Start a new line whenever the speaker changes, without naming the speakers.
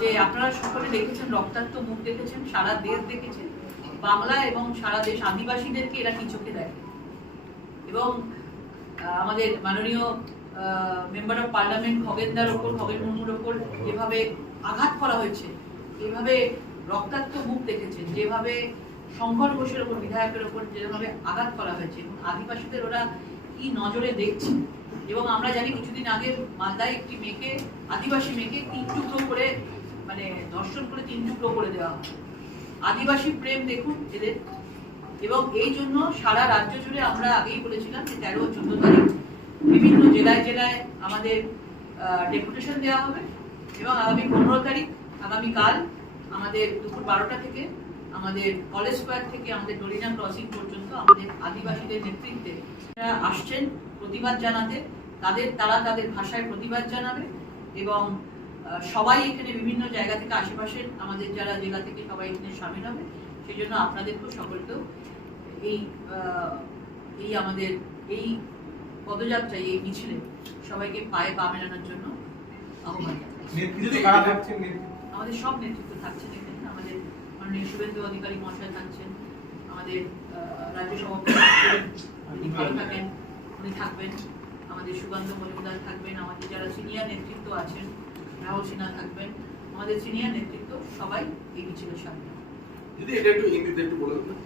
যে আপনারা সকলে দেখেছেন, রক্তাক্ত মুখ দেখেছেন, সারা দেশ দেখেছেন বাংলা এবং সারা দেশ আদিবাসীদেরকে এরা কি চোখে দেখে? এবং আমাদের মাননীয় মেম্বার অফ পার্লামেন্ট খগেনদার ওপর, খগেন মুর্মুর ওপর যেভাবে আঘাত করা হয়েছে, যেভাবে রক্তাক্ত মুখ দেখেছেন যেভাবে শঙ্কর ঘোষের ওপর, বিধায়কের ওপর যেভাবে আঘাত করা হয়েছে এবং আদিবাসীদের ওরা কি নজরে দেখছে? এবং আমরা জানি কিছুদিন আগে মালদায় একটি মেয়েকে, আদিবাসী মেয়েকে তিন টুকরো করে মানে দর্শন করে তিন টুকরো করে দেওয়া হয় আদিবাসী প্রেম দেখুন এদের। এবং এই জন্য সারা রাজ্য জুড়ে আমরা আগেই বলেছিলাম যে তেরো চোদ্দ তারিখ বিভিন্ন জেলায় জেলায় আমাদের ডেপুটেশন দেওয়া হবে। এবং আগামী পনেরো তারিখ আগামীকাল আমাদের দুপুর বারোটা থেকে আমাদের কলেজ স্কোয়ার থেকে আমাদের ডলিনা ক্রসিং পর্যন্ত আমাদের আদিবাসীদের নেতৃত্বে আসছেন প্রতিবাদ জানাতে, তাদের, তারা তাদের ভাষায় প্রতিবাদ জানাবে। এবং সবাই এখানে বিভিন্ন জায়গা থেকে আশেপাশের আমাদের যারা জেলা থেকে সবাই এখানে সামিল হবে সেই জন্য আপনাদেরকেও সকলকেও এই এই আমাদের এই পদযাত্রায় এই মিছিলে সবাইকে পায়ে পা মেলানোর জন্য আহ্বান? আমাদের সব নেতৃত্ব থাকছেন এখানে আমাদের মাননীয় শুভেন্দু অধিকারী মহাশয় থাকছেন আমাদের আহ, রাজ্য সভাপতি উনি ভালো থাকেন উনি থাকবেন আমাদের সুকান্ত মজুমদার থাকবেন আমাদের যারা সিনিয়র নেতৃত্ব আছেন রাহুল থাকবেন। আমাদের সিনিয়র নেতৃত্ব সবাই এগিয়ে ছিল সামনে।
যদি এটা একটু ইঙ্গিত একটু বলে